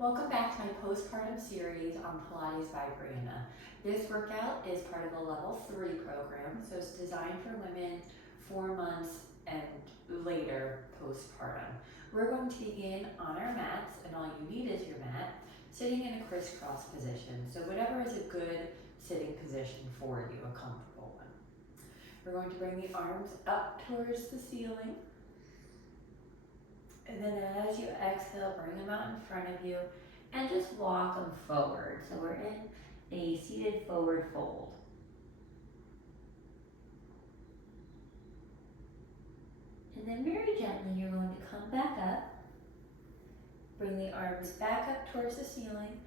Welcome back to my postpartum series on Pilates by Brianna. This workout is part of a level 3 program, so it's designed for women 4 months and later postpartum. We're going to begin on our mats, and all you need is your mat, sitting in a crisscross position. So whatever is a good sitting position for you, a comfortable one. We're going to bring the arms up towards the ceiling. And then as you exhale, bring them out in front of you and just walk them forward. So we're in a seated forward fold. And then very gently, you're going to come back up, bring the arms back up towards the ceiling,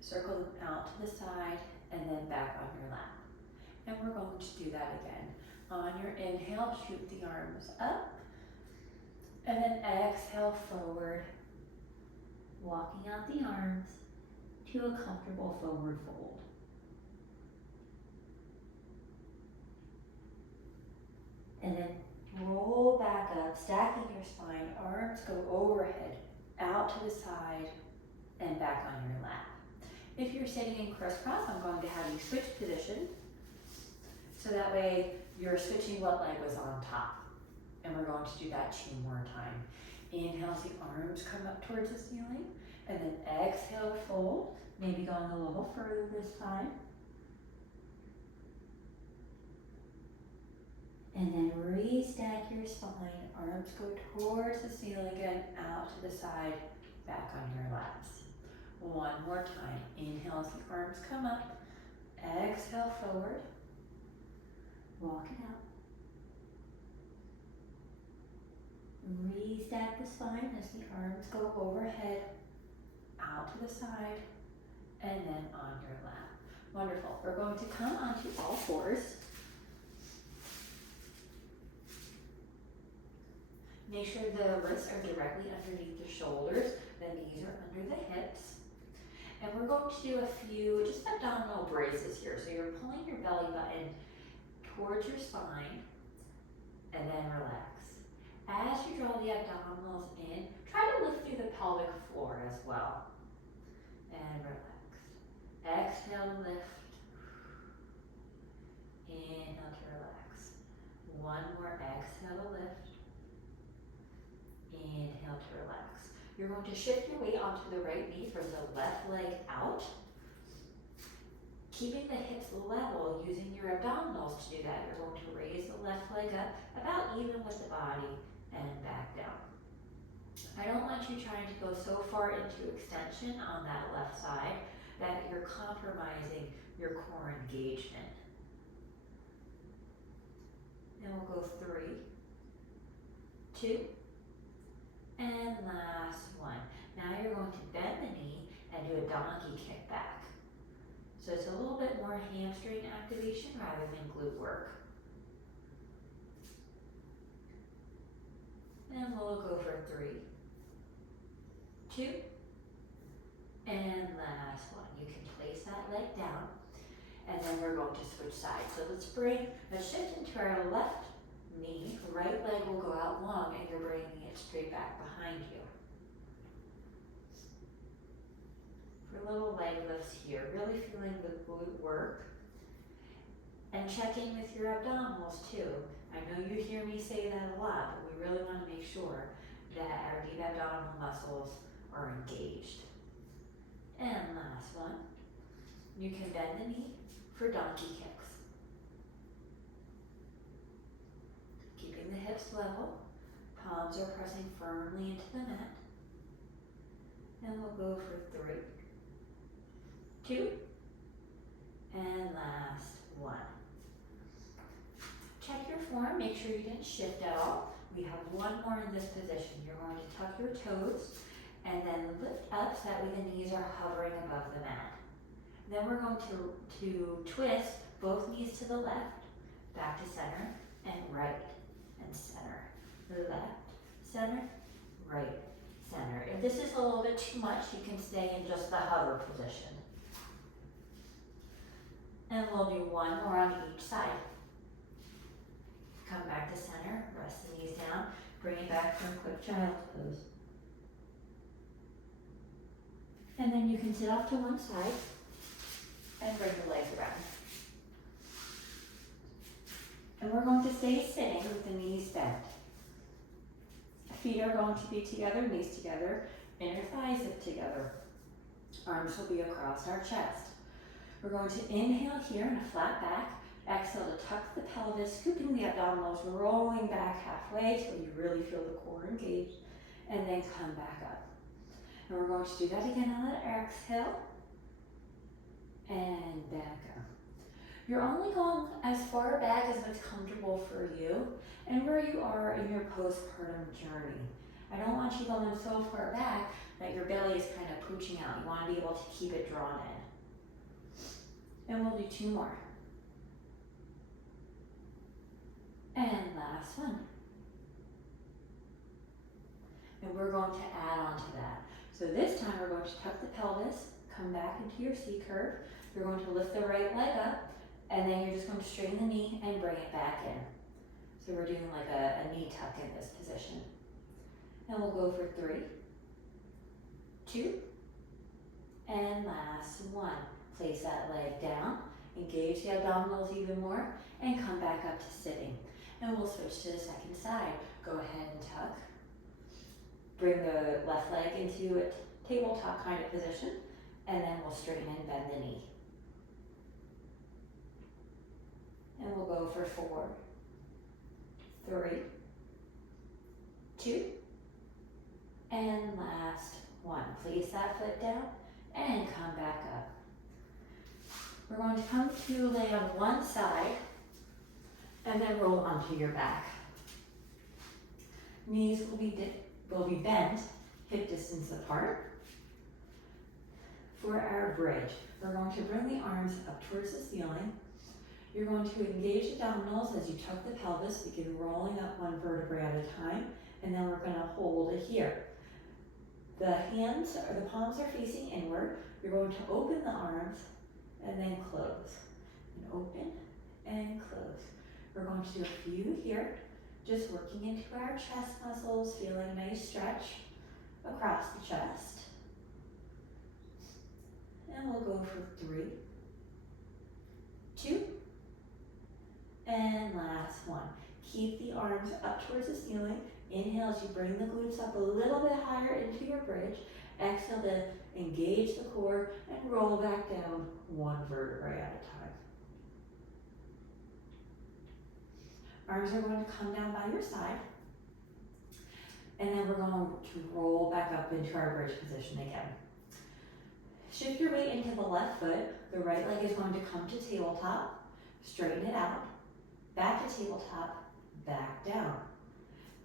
circle them out to the side, and then back on your lap. And we're going to do that again. On your inhale, shoot the arms up. And then exhale forward, walking out the arms to a comfortable forward fold. And then roll back up, stacking your spine, arms go overhead, out to the side, and back on your lap. If you're sitting in crisscross, I'm going to have you switch position, so that way you're switching what leg was on top. And we're going to do that 2 more times. Inhale as the arms come up towards the ceiling, and then exhale to fold, maybe going a little further this time. And then restack your spine, arms go towards the ceiling again, out to the side, back on your laps. 1 more time. Inhale as the arms come up, exhale forward, walk it out. Restack the spine as the arms go overhead, out to the side, and then on your lap. Wonderful. We're going to come onto all fours. Make sure the wrists are directly underneath the shoulders, the knees are under the hips. And we're going to do a few just abdominal braces here. So you're pulling your belly button towards your spine, and then relax. As you draw the abdominals in, try to lift through the pelvic floor as well. And relax. Exhale to lift. Inhale to relax. 1 more exhale to lift. Inhale to relax. You're going to shift your weight onto the right knee for the left leg out. Keeping the hips level, using your abdominals to do that. You're going to raise the left leg up about even with the body and back down. I don't want you trying to go so far into extension on that left side that you're compromising your core engagement. And we'll go 3, 2, and last 1. Now you're going to bend the knee and do a donkey kick back. So it's a little bit more hamstring activation rather than glute work. And we'll go for 3, 2, and last 1. You can place that leg down, and then we're going to switch sides. So let's bring a shift into our left knee. Right leg will go out long, and you're bringing it straight back behind you. For little leg lifts here, really feeling the glute work. And checking with your abdominals too. I know you hear me say that a lot, but we really want to make sure that our deep abdominal muscles are engaged. And last 1, you can bend the knee for donkey kicks. Keeping the hips level, palms are pressing firmly into the mat. And we'll go for 3, 2, and last 1. Check your form, make sure you didn't shift at all. We have 1 more in this position. You're going to tuck your toes and then lift up so that way the knees are hovering above the mat. Then we're going to twist both knees to the left, back to center, and right and center. Left, center, right, center. If this is a little bit too much, you can stay in just the hover position. And we'll do 1 more on each side. Come back to center, rest the knees down, bring it back for a quick child's pose. And then you can sit off to one side and bring the legs around. And we're going to stay sitting with the knees bent. Feet are going to be together, knees together, inner thighs hip together. Arms will be across our chest. We're going to inhale here in a flat back. Exhale to tuck the pelvis, scooping the abdominals, rolling back halfway till you really feel the core engaged, and then come back up. And we're going to do that again on an exhale, and back up. You're only going as far back as what's comfortable for you and where you are in your postpartum journey. I don't want you going so far back that your belly is kind of pooching out. You want to be able to keep it drawn in. And we'll do 2 more. And last one. And we're going to add on to that. So this time we're going to tuck the pelvis, come back into your C curve. You're going to lift the right leg up, and then you're just going to straighten the knee and bring it back in. So we're doing like a knee tuck in this position. And we'll go for 3, 2, and last 1. Place that leg down, engage the abdominals even more, and come back up to sitting. And we'll switch to the second side. Go ahead and tuck. Bring the left leg into a tabletop kind of position, and then we'll straighten and bend the knee. And we'll go for 4, 3, 2, and last 1. Place that foot down and come back up. We're going to come to lay on one side and then roll onto your back. Knees will be bent, hip distance apart. For our bridge, we're going to bring the arms up towards the ceiling. You're going to engage the abdominals as you tuck the pelvis, begin rolling up 1 vertebrae at a time, and then we're going to hold it here. The hands or the palms are facing inward. You're going to open the arms and then close. And open and close. We're going to do a few here, just working into our chest muscles, feeling a nice stretch across the chest. And we'll go for 3, 2, and last 1. Keep the arms up towards the ceiling. Inhale as you bring the glutes up a little bit higher into your bridge. Exhale to engage the core and roll back down 1 vertebrae at a time. Arms are going to come down by your side. And then we're going to roll back up into our bridge position again. Shift your weight into the left foot. The right leg is going to come to tabletop. Straighten it out. Back to tabletop. Back down.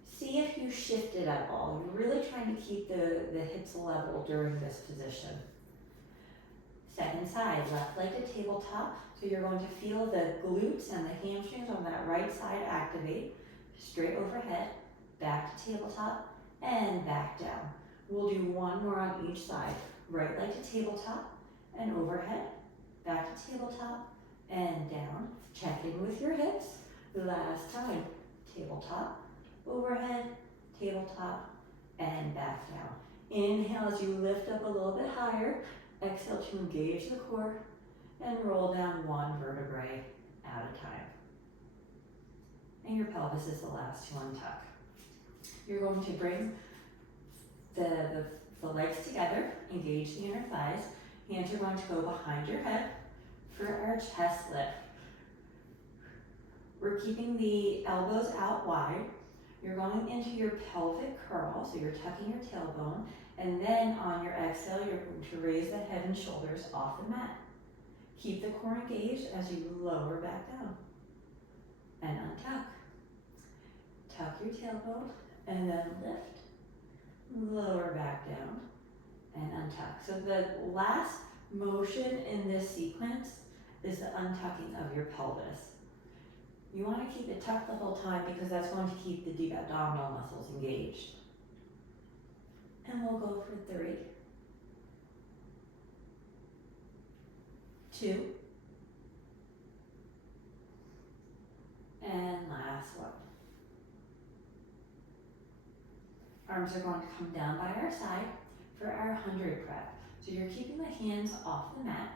See if you shift it at all. You're really trying to keep the hips level during this position. Second side, left leg to tabletop. So you're going to feel the glutes and the hamstrings on that right side activate. Straight overhead, back to tabletop, and back down. We'll do 1 more on each side. Right leg to tabletop and overhead, back to tabletop and down. Check in with your hips. Last time, tabletop, overhead, tabletop, and back down. Inhale as you lift up a little bit higher. Exhale to engage the core and roll down 1 vertebrae at a time. And your pelvis is the last to untuck. You're going to bring the legs together, engage the inner thighs. Hands are going to go behind your head for our chest lift. We're keeping the elbows out wide. You're going into your pelvic curl, so you're tucking your tailbone, and then on your exhale, you're going to raise the head and shoulders off the mat. Keep the core engaged as you lower back down and untuck. Tuck your tailbone and then lift, lower back down and untuck. So the last motion in this sequence is the untucking of your pelvis. You want to keep it tucked the whole time because that's going to keep the deep abdominal muscles engaged. And we'll go for 3, 2, and last 1. Arms are going to come down by our side for our 100 prep. So you're keeping the hands off the mat.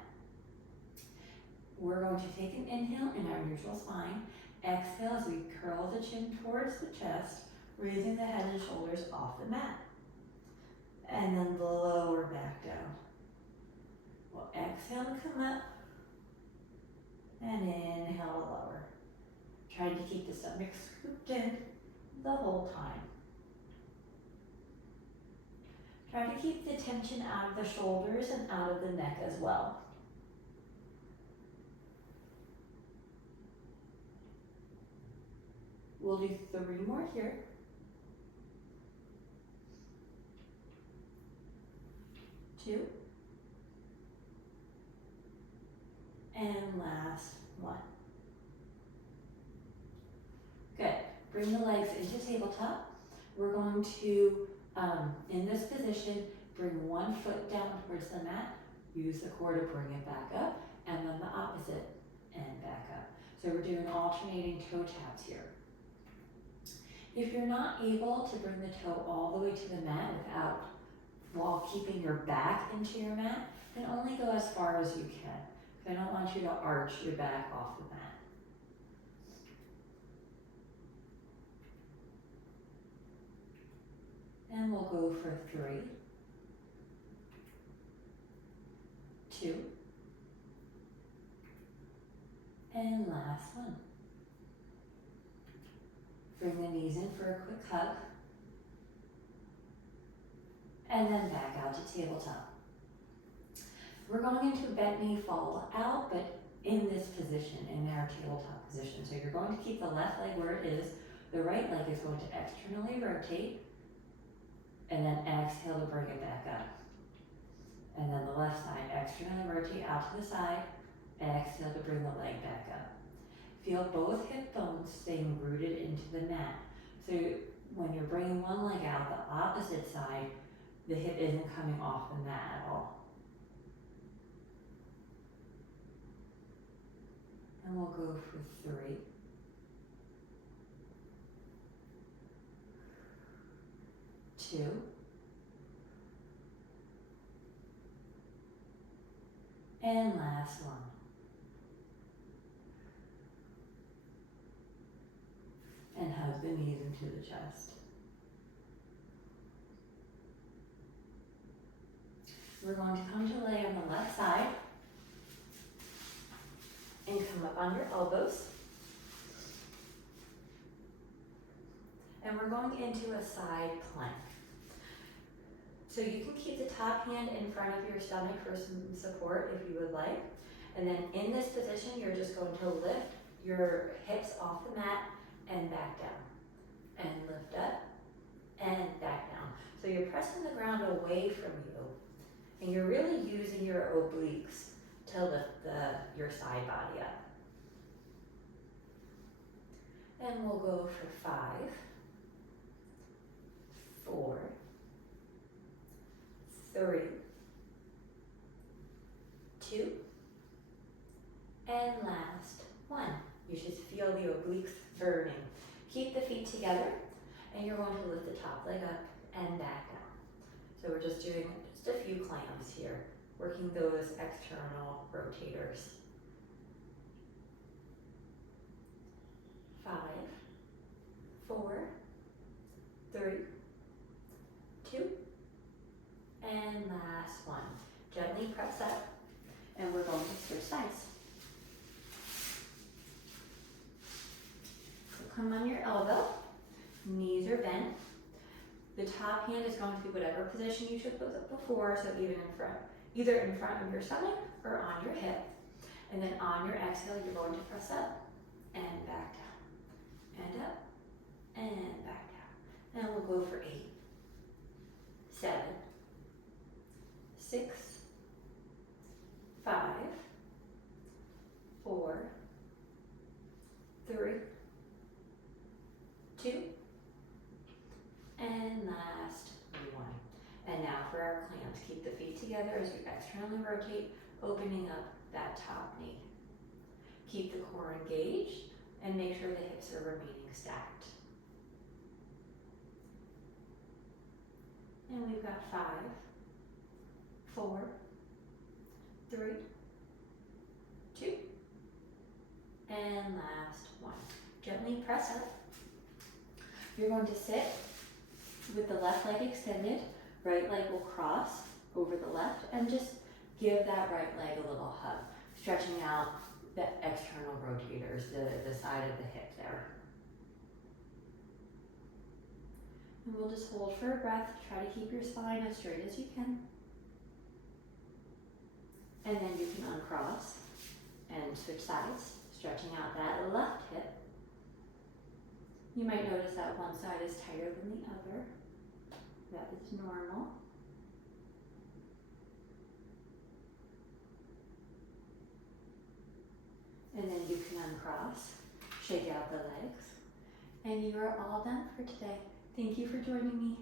We're going to take an inhale in our neutral spine. Exhale as we curl the chin towards the chest, raising the head and shoulders off the mat. And then lower back down. We'll exhale to come up and inhale to lower. Trying to keep the stomach scooped in the whole time. Try to keep the tension out of the shoulders and out of the neck as well. We'll do 3 more here. 2. And last 1. Good. Bring the legs into tabletop. We're going to, in this position, bring one foot down towards the mat. Use the core to bring it back up, and then the opposite and back up. So we're doing alternating toe taps here. If you're not able to bring the toe all the way to the mat while keeping your back into your mat, then only go as far as you can. I don't want you to arch your back off the mat. And we'll go for 3, 2, and last one. Bring the knees in for a quick hug. And then back out to tabletop. We're going into bent knee fall out, but in this position, in our tabletop position. So you're going to keep the left leg where it is. The right leg is going to externally rotate. And then exhale to bring it back up. And then the left side, externally rotate out to the side. Exhale to bring the leg back up. Feel both hip bones staying rooted into the mat. So when you're bringing one leg out, the opposite side, the hip isn't coming off the mat at all. And we'll go for 3, 2, and last one. And hug the knees into the chest. We're going to come to lay on the left side and come up on your elbows. And we're going into a side plank. So you can keep the top hand in front of your stomach for some support if you would like. And then in this position, you're just going to lift your hips off the mat and back down. And lift up and back down. So you're pressing the ground away from you. And you're really using your obliques to lift your side body up. And we'll go for 5, 4, 3, 2, and last 1. You should feel the obliques burning. Keep the feet together, and you're going to lift the top leg up and back down. So we're just doing just a few clams here, working those external rotators. 5, 4, 3, 2, and last 1. Gently press up, and we're going to switch sides. So come on your elbow, knees are bent. The top hand is going to be whatever position you took before, so either in front of your stomach or on your hip. And then on your exhale, you're going to press up and back down, and up and back down. And we'll go for 8, 7, 6, 5, 4, 3, 2, and last 1. And now for our clams, keep the feet together as we externally rotate, opening up that top knee. Keep the core engaged and make sure the hips are remaining stacked. And we've got 5, 4, 3, 2, and last 1. Gently press up. You're going to sit with the left leg extended, right leg will cross over the left, and just give that right leg a little hug, stretching out the external rotators, the side of the hip there. And we'll just hold for a breath. Try to keep your spine as straight as you can. And then you can uncross and switch sides, stretching out that left hip. You might notice that one side is tighter than the other. That is normal. And then you can uncross, shake out the legs, and you are all done for today. Thank you for joining me.